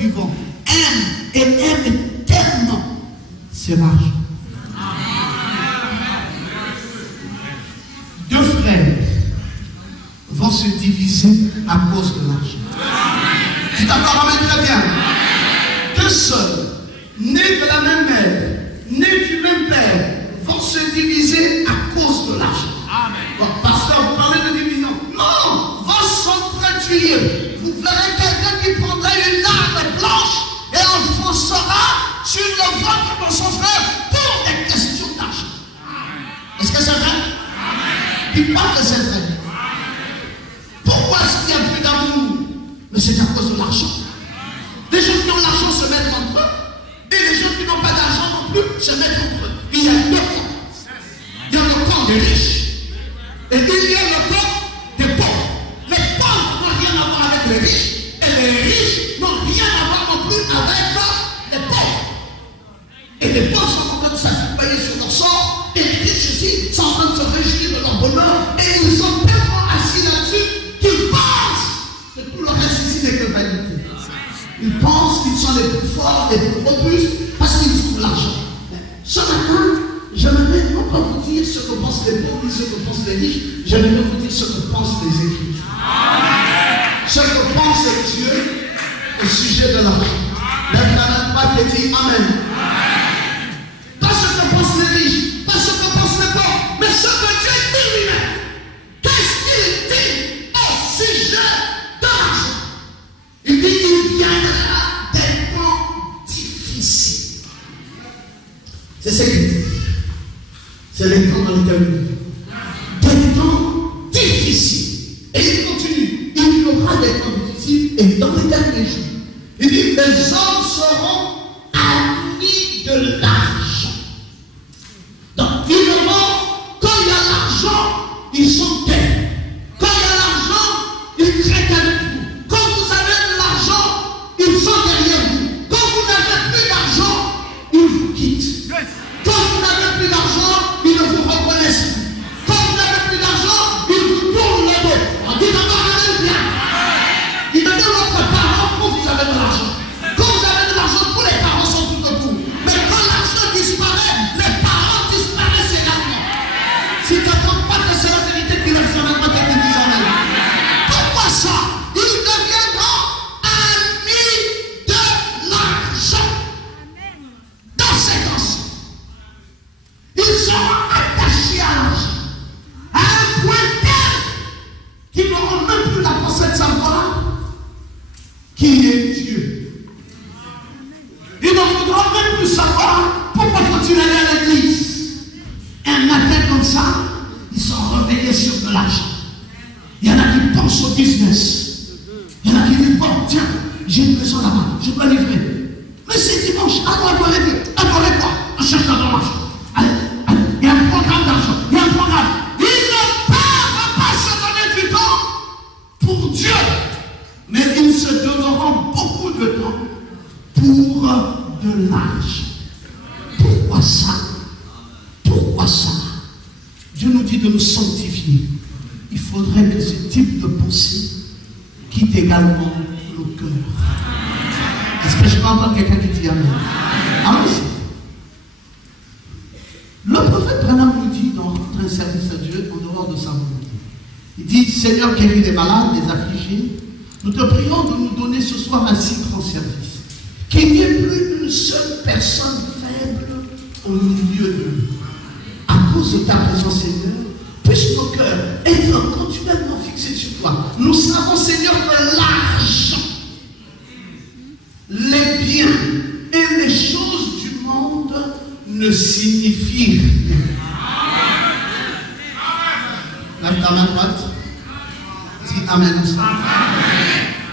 vivant aime et aime tellement, c'est l'argent. Deux frères vont se diviser à cause de l'argent. Tu t'entends très bien. Deux seuls, nés de la même mère, nés du même père, vont se diviser à cause de l'argent. Bon, pasteur, vous parlez de division. Non, vont s'entretuer. Vous verrez quelqu'un qui prendrait une arme blanche et enfoncera sur le ventre de son frère pour des questions d'argent. Est-ce que c'est vrai? Dis pas que c'est vrai. Pourquoi est-ce qu'il n'y a plus d'amour? Mais c'est à cause de l'argent. Les gens qui ont l'argent se mettent entre eux. Et les gens qui n'ont pas d'argent non plus se mettent entre eux. Il y a deux camps. Il y a le camp des riches. Et il y a le camp des pauvres. Les pauvres n'ont rien à voir avec les riches. Et les riches n'ont rien à voir non plus avec les pauvres. Et les pauvres sont en train de s'accompagner sur leur sort. Et les riches aussi sont en train de se réjouir de leur bonheur. Et ils sont tellement assis là-dessus qu'ils pensent que tout le reste ici n'est que vanité. Ils pensent qu'ils sont les plus forts, les plus robustes, parce qu'ils ont de l'argent. Ce matin, j'aimerais non pas vous dire ce que pensent les pauvres ni ce que pensent les riches, j'aimerais vous dire ce que pensent les Écritures. Ce que pense Dieu au sujet de l'argent. Lève la main droite et dis Amen. Pas ce que pensent les riches, pas ce que pensent les pauvres, mais ce que Dieu dit lui-même. Qu'est-ce qu'il dit au sujet de l'argent? Il dit il viendra des temps difficiles. C'est ce qu'il dit. C'est les temps dans lesquels nous vivons. Des temps difficiles. Et il continue. Il y aura des temps difficiles et dans les derniers jours. Il dit les hommes seront amis de l'argent. Donc, évidemment, quand il y a l'argent, ils sont tels. Quand il y a l'argent, ils craignent avec vous. Quand vous avez de l'argent, ils sont derrière vous. Quand vous n'avez plus d'argent, ils vous quittent. Quand vous n'avez plus d'argent, ils ne vous reconnaissent plus. Quand vous n'avez plus d'argent, ils vous tournent le dos. On dit d'abord, alléluia. Il me dit votre parent quand vous avez de l'argent. Quand vous avez de l'argent, tous les parents sont tout autour. Mais quand l'argent disparaît, les parents disparaissent également. Si tu n'entends pas que c'est la vérité qui leur fait maintenant que tu dis Amen. Pourquoi ça? Ils deviendront amis de l'argent. Dans ces temps-ci, ils seront attachés à l'argent. À un point tel qu'ils n'auront même plus la pensée de savoir qui est Dieu. Ils ne voudront même plus savoir pourquoi faut-il aller à l'église. Un matin comme ça, ils sont réveillés sur de l'argent. Il y en a qui pensent au business. Il y en a qui disent, bon, tiens, j'ai une maison là-bas, je dois livrer. Mais c'est dimanche, allons adorer Dieu. Adorer quoi? On cherche dans l'argent. Allez, il y a un programme d'argent. Il y a un programme. Ils ne peuvent pas se donner du temps pour Dieu. Mais ils se donneront beaucoup de temps pour de l'argent. Pourquoi ça? Pourquoi ça? Dieu nous dit de nous sanctifier. Il faudrait que ce type de pensée quitte également nos cœurs. Est-ce que je peux entendre quelqu'un qui dit Amen? Amen. Le prophète Branham nous dit dans un service à Dieu en dehors de sa volonté. Il dit, Seigneur, guéris les malades, les affligés. Nous te prions de nous donner ce soir un si grand service. Qu'il n'y ait plus une seule personne faible au milieu de nous. À cause de ta présence, Seigneur, puisse nos cœurs être continuellement fixés sur toi. Nous savons, Seigneur, que l'argent, les biens et les choses du monde ne signifient rien. Lève ta main droite. Dis Amen.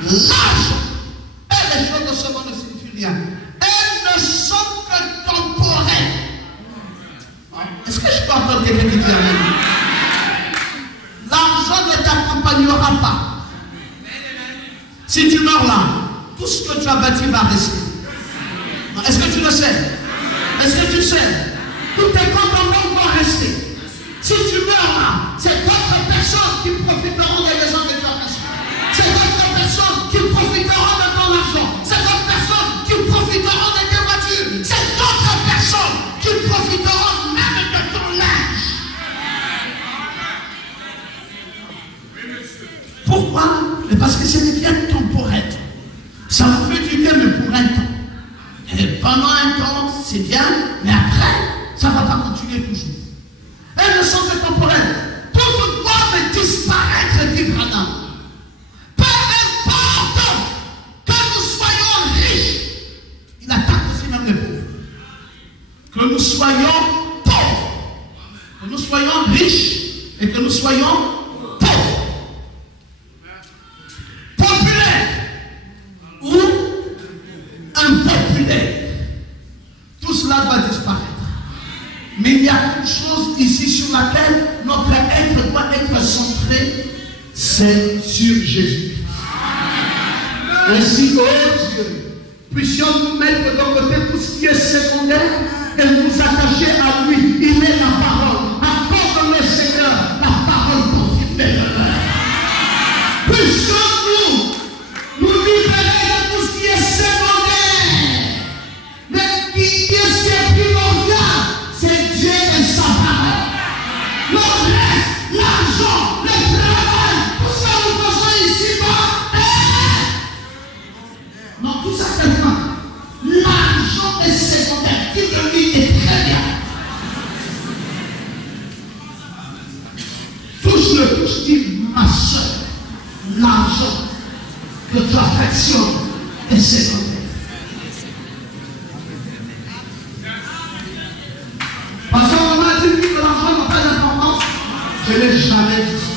L'argent et les choses de ce monde ne signifient rien. Elles ne sont que temporaires. Est-ce que je peux entendre quelqu'un qui dit Amen? L'argent ne t'accompagnera pas. Si tu meurs là, tout ce que tu as bâti va rester. Est-ce que tu le sais? Est-ce que tu sais? Tous tes comptes en banque vont rester. Si tu meurs là, c'est d'autres personnes qui profiteront des maisons que tu as reçues. C'est d'autres personnes qui profiteront de ton argent. C'est d'autres personnes Ça vous fait du bien, mais pour un temps. Et pendant un temps, c'est bien, mais après, ça ne va pas continuer toujours. Elles ne sont que temporaires. Toutes doivent disparaître, dit Branham. Peu importe que nous soyons riches. Il attaque aussi même les pauvres. Que nous soyons pauvres. Que nous soyons riches et que nous soyons pauvres. Populaires ou impopulaires. Tout cela va disparaître. Mais il y a une chose ici sur laquelle notre être doit être centré, c'est sur Jésus. Ainsi, oh Dieu, puissions-nous mettre de côté tout ce qui est secondaire et nous attacher à lui. Il est la parole. Accorde le Seigneur la parole confirmée. Puissions-nous nous libérer de tout ce qui est secondaire, mais qui est primordial. C'est Dieu et sa parole. Le reste, l'argent, le travail, tout ça nous faisons ici-bas. Non, tout ça c'est pas. L'argent est secondaire. Qui te dit est très bien. Touche-le, touche, dis ma soeur. L'argent que tu affectionnes est secondaire. Parce qu'on m'a dit que l'argent n'a pas d'importance. Je ne l'ai jamais dit.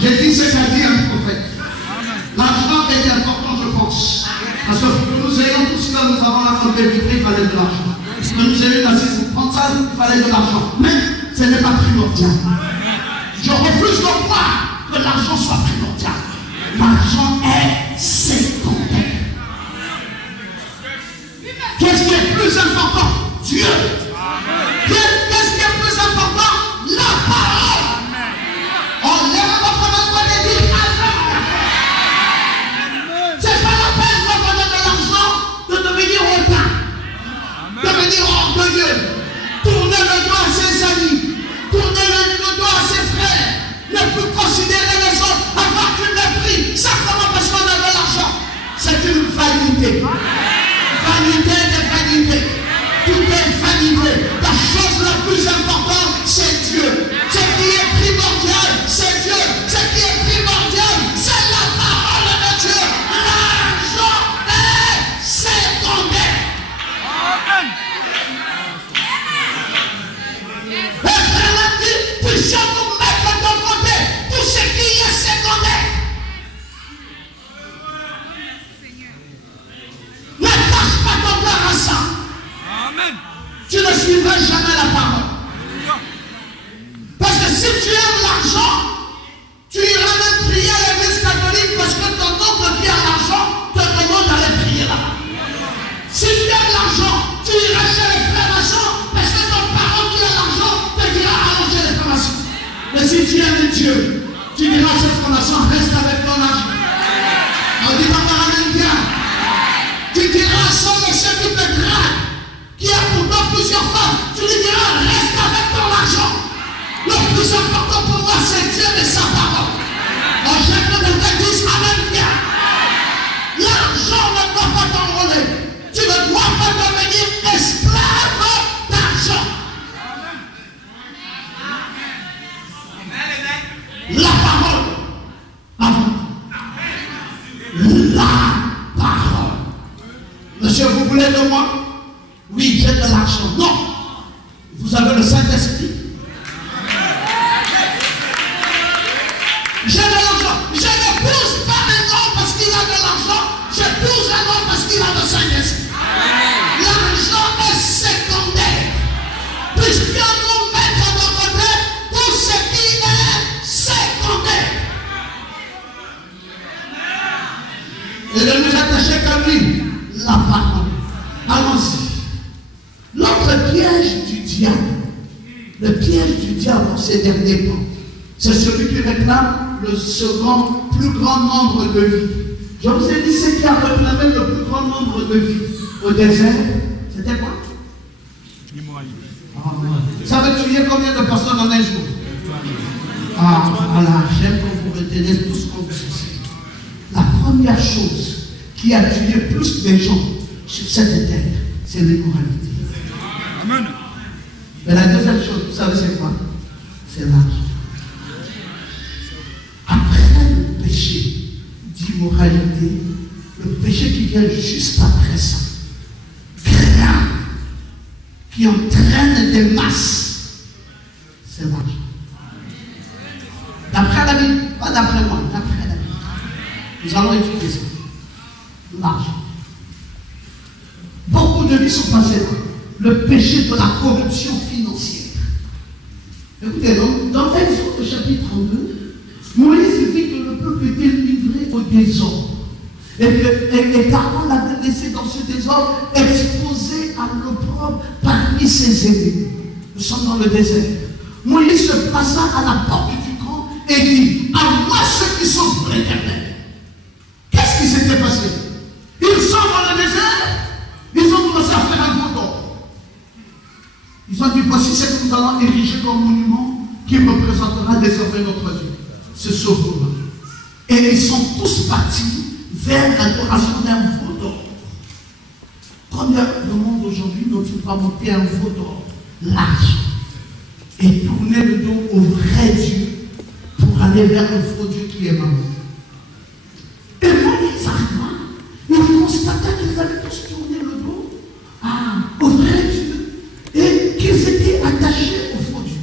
J'ai dit ce qu'a dit un prophète. L'argent est important, je pense. Parce que pour que nous ayons tout ce que nous avons là comme vitrée, il fallait de l'argent. Que nous ayons assis pour prendre ça, il fallait de l'argent. Mais ce n'est pas primordial. Je refuse de croire que l'argent soit primordial. L'argent est secondaire. Qu'est-ce qui est plus important? Dieu. Qu'est-ce qui est plus important? La parole. On lève votre main pour les dire c'est pas la peine de donner de l'argent de devenir hautain, devenir orgueilleux, tourner le dos à ses amis, tourner le dos à ses frères, ne plus considérer les autres, avoir du mépris, simplement parce qu'on a de l'argent. C'est une vanité. Vanité de vanité. Tout est vanité. La chose la plus importante, c'est Dieu. Ce qui est primordial, c'est Dieu. Ce qui est primordial, c'est la parole de Dieu. L'argent est secondaire. Amen. Et Frère dit, puissions-nous mettre de côté tout ce qui est secondaire. Ne passe pas ton cœur à ça. Amen. Tu ne suivras jamais la parole. Parce que si tu aimes l'argent, tu iras même prier à l'église catholique parce que ton oncle qui a l'argent te demande d'aller prier là-bas. Si tu aimes l'argent, tu iras chez les frères maçons parce que ton parent qui a l'argent te dira allons chez les frères maçons. Mais si tu aimes Dieu, tu diras à ces frères maçons reste avec ton argent. On dit ta parole bien. Tu diras à son monsieur qui te drague, qui a pourtant plusieurs femmes, tu lui diras reste avec ton argent. Le plus important pour moi c'est Dieu et sa parole. On cherche que quelqu'un dise amen bien. L'argent ne doit pas t'enrôler. Tu ne dois pas devenir esclave d'argent. La parole. La parole. Monsieur, vous voulez de moi? Oui, j'ai de l'argent. Non. Vous avez le Saint-Esprit. J'ai de l'argent. Je n'épouse pas un homme parce qu'il a de l'argent. J'épouse un homme parce qu'il a le Saint-Esprit. L'argent est secondaire. Puissions-nous mettre de côté tout ce qui est secondaire. Et de nous attacher qu'à lui, la parole. Allons-y. L'autre piège du diable, le piège du diable en ces derniers temps, c'est celui qui réclame le second plus grand nombre de vies. Je vous ai dit ce qui a réclamé le plus grand nombre de vies au désert. C'était quoi? Ça veut tuer combien de personnes en un jour? Ah, voilà, j'aime que vous retenez tout ce qu'on vous enseigne. La première chose, qui a tué plus de gens sur cette terre, c'est l'immoralité. Amen. Mais la deuxième chose, vous savez c'est quoi? C'est l'argent. Après le péché d'immoralité, le péché qui vient juste après ça, grave, qui entraîne des masses, c'est l'argent. D'après la Bible, pas d'après moi, d'après la Bible. Nous allons étudier ça. L'argent. Beaucoup de vies sont passées là. Le péché de la corruption financière. Écoutez, dans Exode chapitre 32, Moïse dit que le peuple était livré au désordre. Et Aaron l'avait laissé dans ce désordre, exposé à l'opprobre parmi ses ennemis. Nous sommes dans le désert. Moïse se plaça à la porte du camp et dit, à moi ceux qui sont pour l'Éternel. Qu'est-ce qui s'était passé? Ils sont dans le désert, ils ont commencé à faire un veau d'or. Ils ont dit, voici ce que nous allons ériger comme monument qui représentera désormais notre Dieu. Ce sauveur. Et ils sont tous partis vers l'adoration d'un veau d'or. Combien de monde aujourd'hui ne peut pas monter un veau d'or large et tourner le dos au vrai Dieu pour aller vers le faux Dieu qui est mort? Et Moïse arriva, il constata qu'ils avaient tous tourné le dos au vrai Dieu et qu'ils étaient attachés au faux Dieu.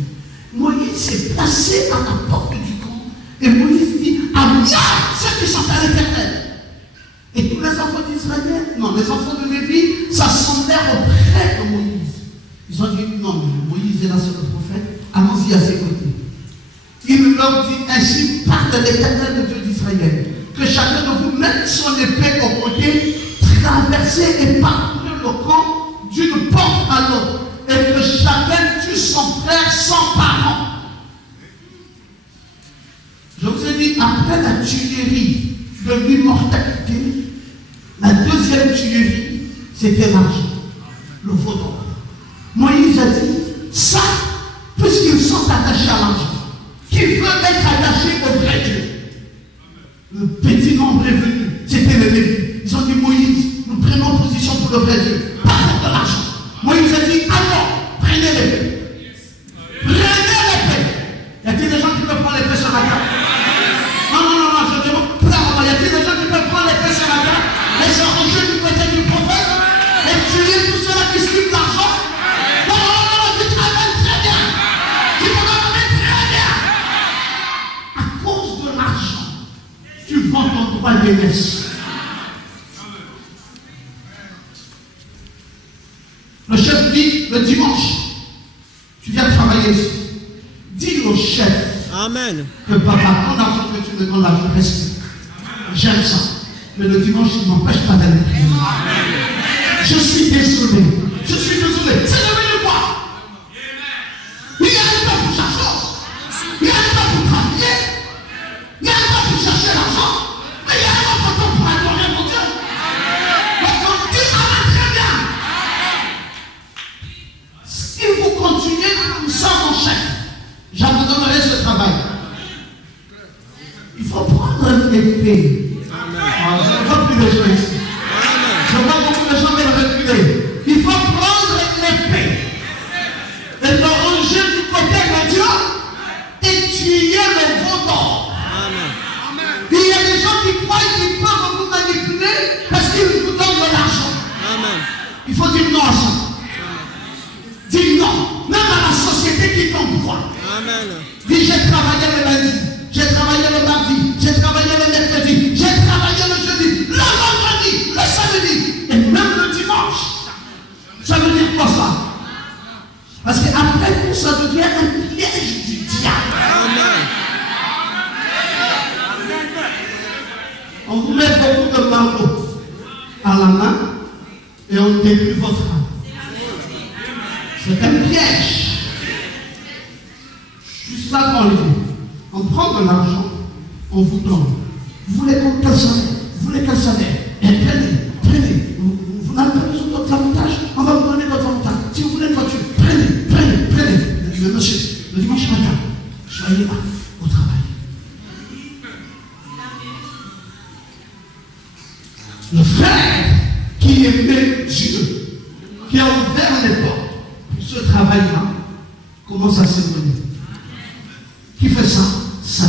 Moïse s'est placé à la porte du camp et Moïse dit, à moi ceux qui sont à l'Éternel. Et tous les enfants d'Israël, non, les enfants de Lévi s'assemblèrent auprès de Moïse. Ils ont dit, non, Moïse est là, c'est le prophète, allons-y à ses côtés. Il leur dit, ainsi parle l'Éternel, le Dieu d'Israël, que chacun de vous mette son épée au côté, traversez et parcourez le camp d'une porte à l'autre, et que chacun tue son frère sans parent. Je vous ai dit, après la tuerie de l'immortalité, la deuxième tuerie, c'était l'argent, le veau d'or. Moïse a dit, ça, puisqu'ils sont attachés à l'argent, qui veut être attaché au vrai Dieu. Le petit nombre est venu, c'était les Lévites. Ils ont dit, Moïse, nous prenons position pour le vrai Dieu, pas pour de l'argent. Moïse a dit, alors, prenez l'épée. Prenez l'épée. Y a-t-il des gens qui peuvent prendre l'épée sur la table? Non, je demande, y a-t-il des gens qui peuvent prendre l'épée sur la table et s'arranger du côté du prophète et tuer tous ceux-là qui suivent l'argent? Non, tu travailles très bien. Tu travailles très bien. À cause de l'argent, tu vends ton droit d'aînesse. Le chef dit, le dimanche, tu viens travailler ici. Dis au chef, amen, que papa, ton argent que tu me donnes là, je respecte. J'aime ça. Mais le dimanche, il ne m'empêche pas d'aller prier. Je suis désolé. Je suis désolé. C'est devenu quoi? Il y a un temps pour chaque chose. Il y a un temps pour travailler. Il y a un temps pour chercher l'argent. Mais il y a un autre temps pour adorer mon Dieu. Donc on dit, ah, très bien. Si vous continuez comme ça, mon chef, j'abandonnerai ce travail. Il faut prendre l'épée. Je ne vois plus de gens ici. Je vois beaucoup de gens veulent reculer. Il faut prendre l'épée et le ranger du côté de Dieu et tuer le veau d'or. Il y a des gens qui croient qu'ils peuvent vous manipuler parce qu'ils vous donnent de l'argent. Il faut dire non à ça. Dis non. Même à la société qui t'emploie. Dis j'ai travaillé le lundi, j'ai travaillé le mardi, j'ai travaillé le mercredi, j'ai travaillé le jeudi, le vendredi, le samedi et même le dimanche. Ça veut dire quoi ça? Parce qu'après tout, ça devient un piège du diable. On vous met beaucoup de marteaux à la main et on détruit votre âme. C'est un piège. Juste ça qu'on le dit. On prend de l'argent, on vous donne. Vous voulez quel salaire? Vous voulez quel salaire? Et prenez. Vous n'avez pas besoin d'autres avantages. On va vous donner d'autres avantages. Si vous voulez une voiture, prenez. Le monsieur, le dimanche matin, soyez là, au travail. Le frère qui aimait Dieu, qui a ouvert les portes pour ce travail-là, commence à s'éloigner. Qui fait ça? Ça.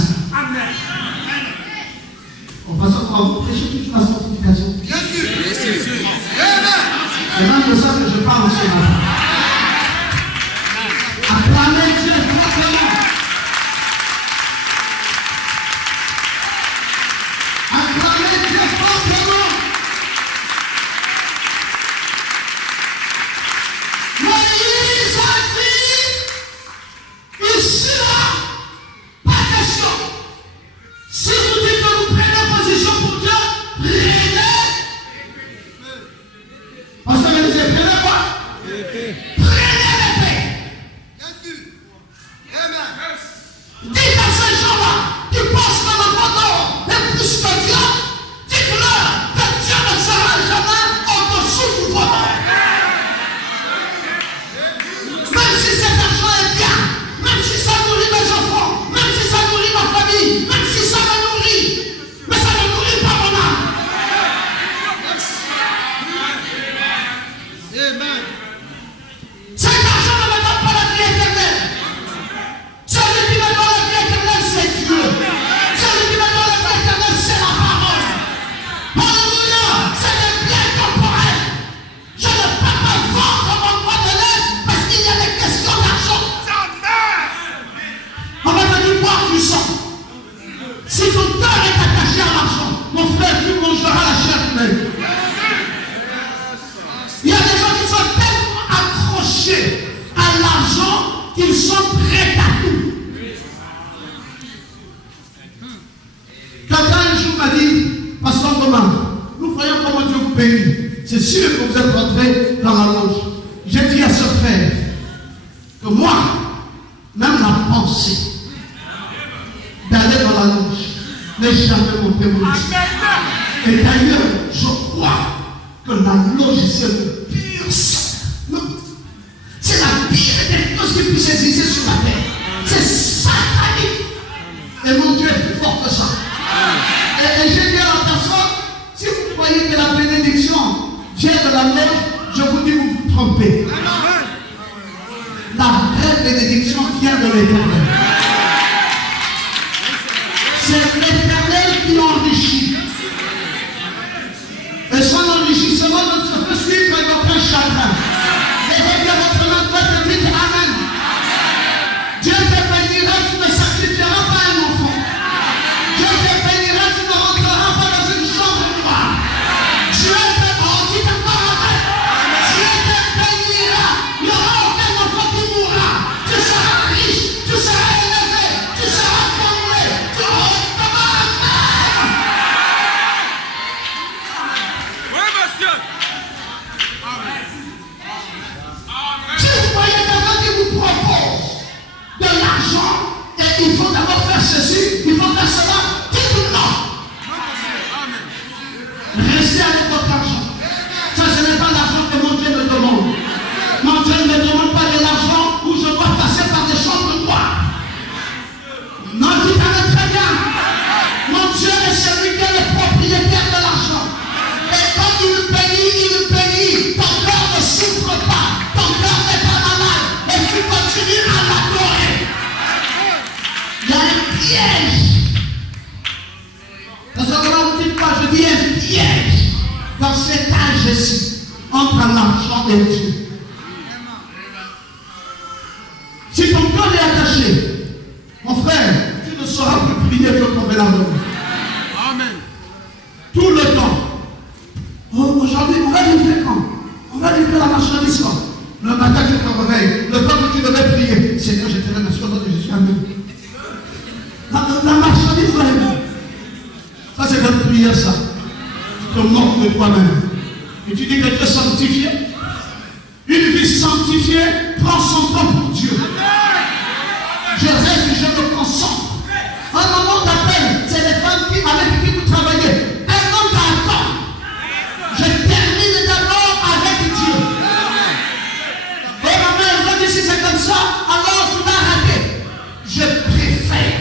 On passe encore à vous prêcher toute la sanctification. Bien sûr. C'est même de ça que je parle ce matin. Acclamez Dieu fortement. Acclamez Dieu fortement. Moïse a dit, ici là, pas question. Si vous dites que vous prenez position pour Dieu, réglez. Parce que vous dites, prenez quoi? Prenez l'épée. Dites à ces gens-là qui pensent que le monde est plus que Dieu, dites-leur que Dieu ne sera jamais au-dessous du vote. Même si cet argent est bien, même si ça nourrit mes enfants, même si ça nourrit ma famille, même si ça me nourrit, mais ça ne nourrit pas mon âme. Cet argent ne me donne pas la vie éternelle. Celui qui me donne la vie éternelle, c'est Dieu. Celui qui me donne la vie éternelle, c'est la parole. Alléluia, c'est le bien temporel. Je ne peux pas vendre mon droit de l'aide parce qu'il y a des questions d'argent. On va te dire boire du sang. Si ton cœur est attaché à l'argent, mon frère, tu mangeras la chair humaine. Il y a des gens qui sont tellement accrochés à l'argent qu'ils sont prêts à tout. Quelqu'un un jour m'a dit, Pasteur Romain, nous voyons comment Dieu vous bénit. C'est sûr que vous êtes rentré dans la loge. J'ai dit à ce frère que moi, même la pensée d'aller dans la loge n'est jamais montée mon esprit. Et d'ailleurs, je crois que la loge, c'est le pire sang. C'est la pire des choses qui puisse exister sur la terre. C'est satanique. Et mon Dieu est plus fort que ça. Et j'ai dit à la personne, si vous croyez que la bénédiction vient de la loge, je vous dis, vous vous trompez. La vraie bénédiction vient de l'Éternel. C'est l'Éternel qui enrichit. Et son enrichissement ne se peut suivre avec aucun chagrin. Levez bien votre main droite et dites Amen. Dieu te bénira, tu ne sacrifieras pas un enfant. Dieu te bénira, tu ne rentreras pas dans une chambre noire. Dieu te bénira, Dieu te bénira. Il n'y aura aucun enfant qui mourra. Tu seras riche, tu seras élevé, tu seras comblé. Tu auras si vous voyez quelqu'un qui vous propose de l'argent et il faut d'abord faire ceci, il faut faire cela, dites non. Restez avec votre argent. Ça, ce n'est pas l'argent que mon Dieu me demande. Mon Dieu ne me demande pas de l'argent où je dois passer par des chambres noires. Non, tu t'arrêtes très bien. Mon Dieu est celui qui est le propriétaire de l'argent. Et quand il bénit, ton cœur ne souffre pas, ton cœur n'est pas malade, et tu continues à l'adorer. Il y a un piège. Dans ce moment, vous ne dites pas, je dis un piège dans cet âge-ci, entre l'argent et Dieu. Si ton cœur est attaché, mon frère, tu ne sauras plus prier que pour l'argent. Amen. Tout le temps. Oh, aujourd'hui, on va livrer quand? On va livrer la marchandise quand? Le matin, tu te réveilles. Le temps que tu devais prier, Seigneur, je te remercie que je suis à nous. La marchandise, vraiment. Ça, c'est notre prière, ça. Tu te moques de toi-même. Et tu dis que tu es sanctifié. Une vie sanctifiée prend son temps pour Dieu. Je reste et je me concentre. Un moment d'appel, c'est les femmes avec qui vous travaillez. Un homme t'attend. Je termine d'abord avec Dieu. Et maman, elle va dire si c'est comme ça, alors tu vas rater. Je préfère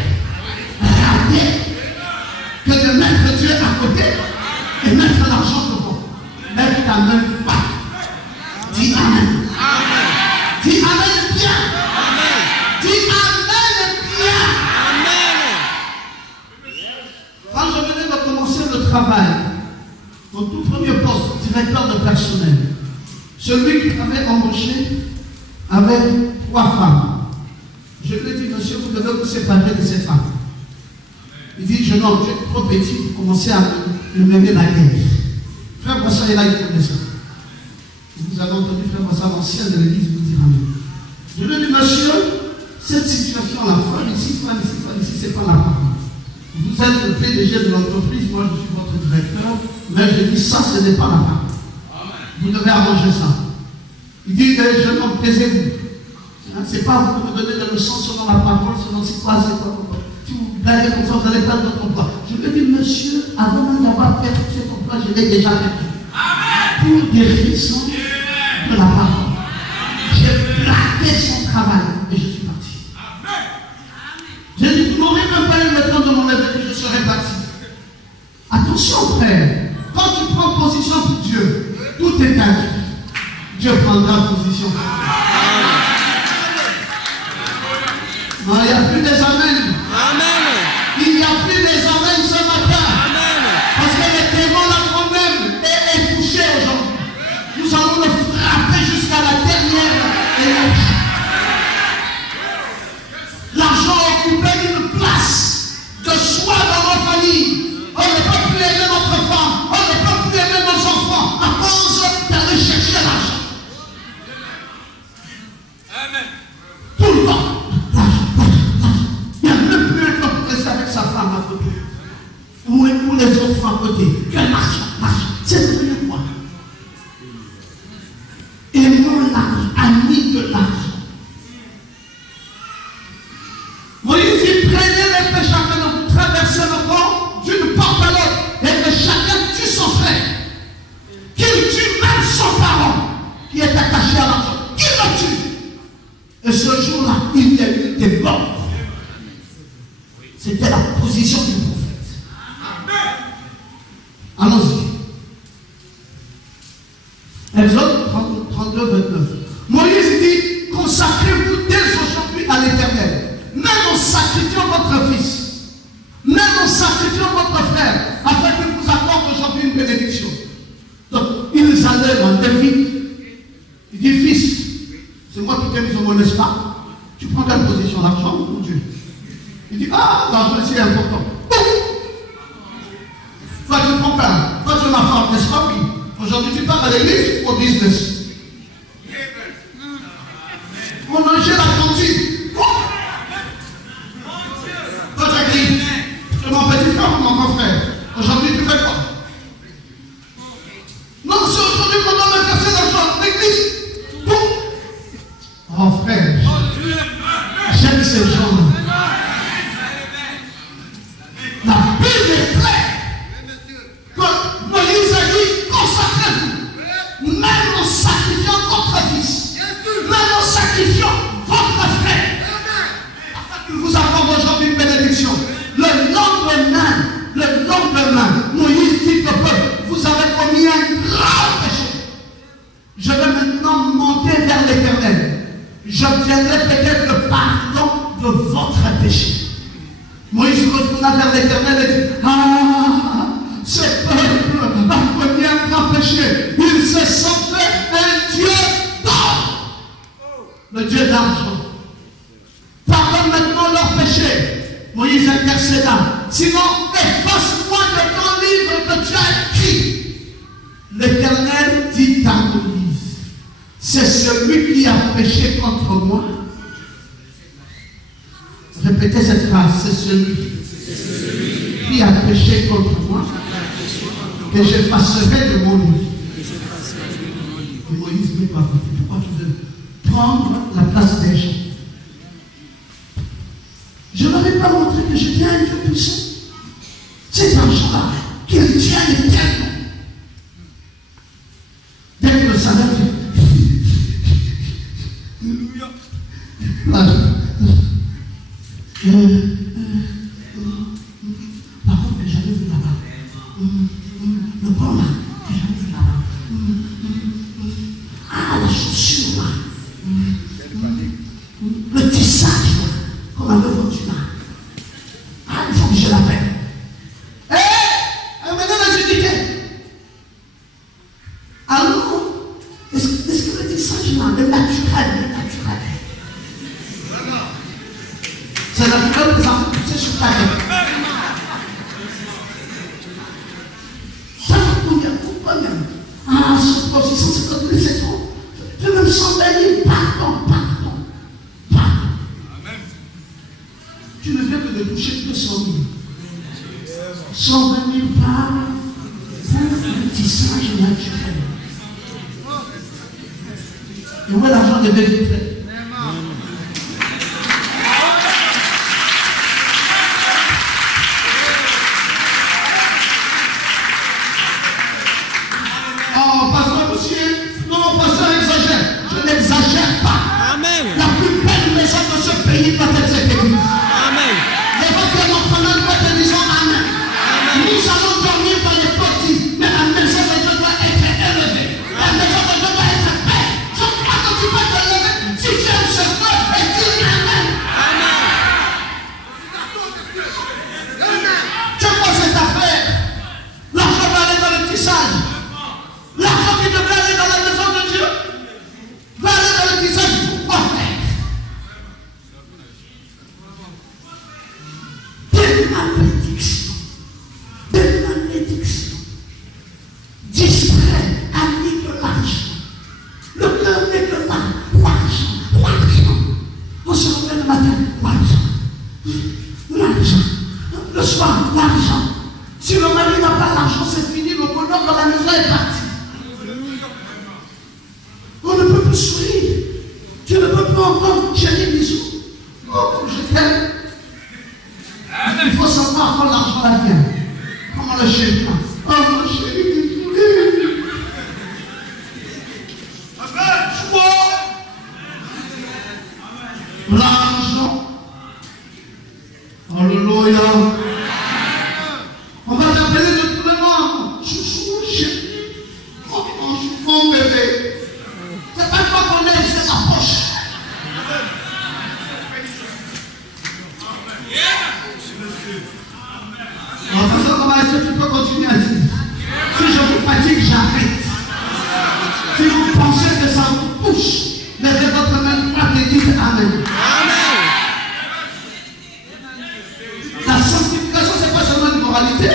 rater que de mettre Dieu à côté et mettre l'argent de ta main pas. Dis Amen. Dis Amen bien. Dis Amen bien. Quand je venais de commencer le travail, mon tout premier poste, directeur de personnel, celui qui m'avait embauché avait 3 femmes. Je lui ai dit, monsieur, vous devez vous séparer de ces femmes. Il dit, jeune homme, tu es trop petit pour commencer à me mener la guerre. Frère Bossa est là, il connaît ça. Vous avez entendu Frère Bossa, l'ancien de l'église, vous dire Amen. Je lui ai dit, monsieur, cette situation-là, femme ici, c'est pas la femme. Vous êtes le PDG de l'entreprise, moi je suis votre directeur, mais je dis, ça, ce n'est pas la femme. Vous devez arranger ça. Il dit, jeune homme, taisez-vous. C'est pas vous me donner des leçons selon la parole, selon c'est quoi. Si vous gagnez comme ça, vous allez perdre votre emploi. Je lui ai dit, monsieur, avant même d'avoir perdu cet emploi, je l'ai déjà perdu. Pour des raisons de la parole. J'ai plaqué son travail et je suis parti. J'ai dit, vous n'aurez même pas eu le temps de m'enlever que je serais parti. Attention, frère, quand tu prends position pour Dieu, tout est à Dieu. Dieu prendra position. Non, il n'y a plus des amens. Amen. Il n'y a plus des amens ce matin. Amen. Parce que le démon là quand-même est touché aujourd'hui. Nous allons le frapper jusqu'à la dernière énergie. L'argent occupait une place de choix dans nos familles. On ne peut plus aimer notre femme. On ne peut plus aimer nos enfants à cause d'aller chercher l'argent. Amen. Tout le temps. Avec sa femme à côté. Ou les autres à côté. Que l'argent. C'est devenu quoi? Et non l'argent, ami de l'argent. Moïse dit, prenez l'épée chacun de vous, traversez le pont d'une porte à l'autre, et que chacun tue son frère. Qu'il tue même son parent qui est attaché à l'argent. Qu'il le tue. Et ce jour-là, il y a eu des morts. C'était la position du prophète. Allons-y. Exode 32, 29. Moïse dit, consacrez-vous dès aujourd'hui à l'Éternel. Même en sacrifiant votre fils. Même en sacrifiant votre frère. Afin qu'il vous accorde aujourd'hui une bénédiction. Donc, ils allaient dans David. Il dit, fils, c'est moi qui t'ai mis au monde, n'est-ce pas? Tu prends quelle position, l'argent ou Dieu? Il dit, ah, l'argent c'est important. Toi tu prends pas. Toi tu es ma femme, n'est-ce pas? Oui. Aujourd'hui tu pars à l'église ou au business. On mangeait la cantine. Toi tu as dit, c'est mon petit frère ou mon grand frère. Aujourd'hui tu fais quoi? Non, c'est aujourd'hui qu'on doit me verser l'argent. L'église. Oh frère, j'aime ces gens-là. La Bible est claire. Que Moïse a dit, consacrez-vous. Même en sacrifiant votre fils. Même en sacrifiant votre frère. Afin qu'il vous accorde aujourd'hui une bénédiction. Le lendemain, Moïse dit au peuple, vous avez commis un grand péché. Je vais maintenant monter vers l'Éternel. J'obtiendrai peut-être le pardon de votre péché. Moïse retourna vers l'Éternel et dit, ah, ce peuple a commis un grand péché. Ils se sont fait un Dieu d'or. Le Dieu d'argent. Pardonne maintenant leur péché. Moïse intercéda. Sinon, efface-moi de ton livre que tu as écrit. L'Éternel dit à Moïse, c'est celui qui a péché contre moi. Répétez cette phrase, c'est celui qui a péché contre moi, que j'effacerai de mon livre. Et Moïse dit, pourquoi tu veux prendre la place des gens? Je ne l'avais pas montré que j'étais un Dieu puissant. Cet argent-là, qu'il tient éternellement. Dès que le salaire fait, par contre, que j'avais vu là-bas, le bon là, que j'avais vu là-bas, le naturel. C'est naturel que ça va pousser sur ta tête. Ça va combien pour toi-même. Ah, 150 000, c'est trop. Je me sens béni. Pardon. Tu ne viens que de toucher que 100 000. 120 000 par le tissage naturel. Et où est l'argent de bébé? Oh, pasteur, monsieur, non, pasteur exagère. Je n'exagère pas. Amen. La plus belle maison de ce pays doit être cette église. Amen. L'évêque l'entraîneur doit être disant Amen. Nous allons dormir dans les petits, mais la maison de Dieu doit être élevée. La maison de Dieu doit être belle. Je crois que tu peux te lever si tu aimes ce Dieu et dis Amen. Tu vois cette affaire? L'argent va aller dans le tissage. L'argent qui devrait aller dans la maison de Dieu va aller dans le tissage pour quoi faire? Des malédictions. Distrait, ami de l'argent. Le cœur n'est que là. L'argent. On se réveille le matin, l'argent. Le soir, l'argent. Si le mari n'a pas l'argent, c'est fini. Le bonheur dans la maison est parti. On ne peut plus sourire. Tu ne peux plus entendre chérie bisous. Oh, comme je t'aime. Il faut savoir quand l'argent vient. Comment le chéri. Oh, mon chéri. L'argent. Alléluia. On va t'appeler de tous les noms. Chouchou, chéri. Oh, mon bébé. C'est pas toi qu'on aime, c'est sa poche. Attention, comment est-ce que tu peux continuer à dire? Si je vous fatigue, j'arrête. Si vous pensez que ça vous touche, mettez votre main droite et dites Amen. La sanctification, c'est pas seulement une moralité.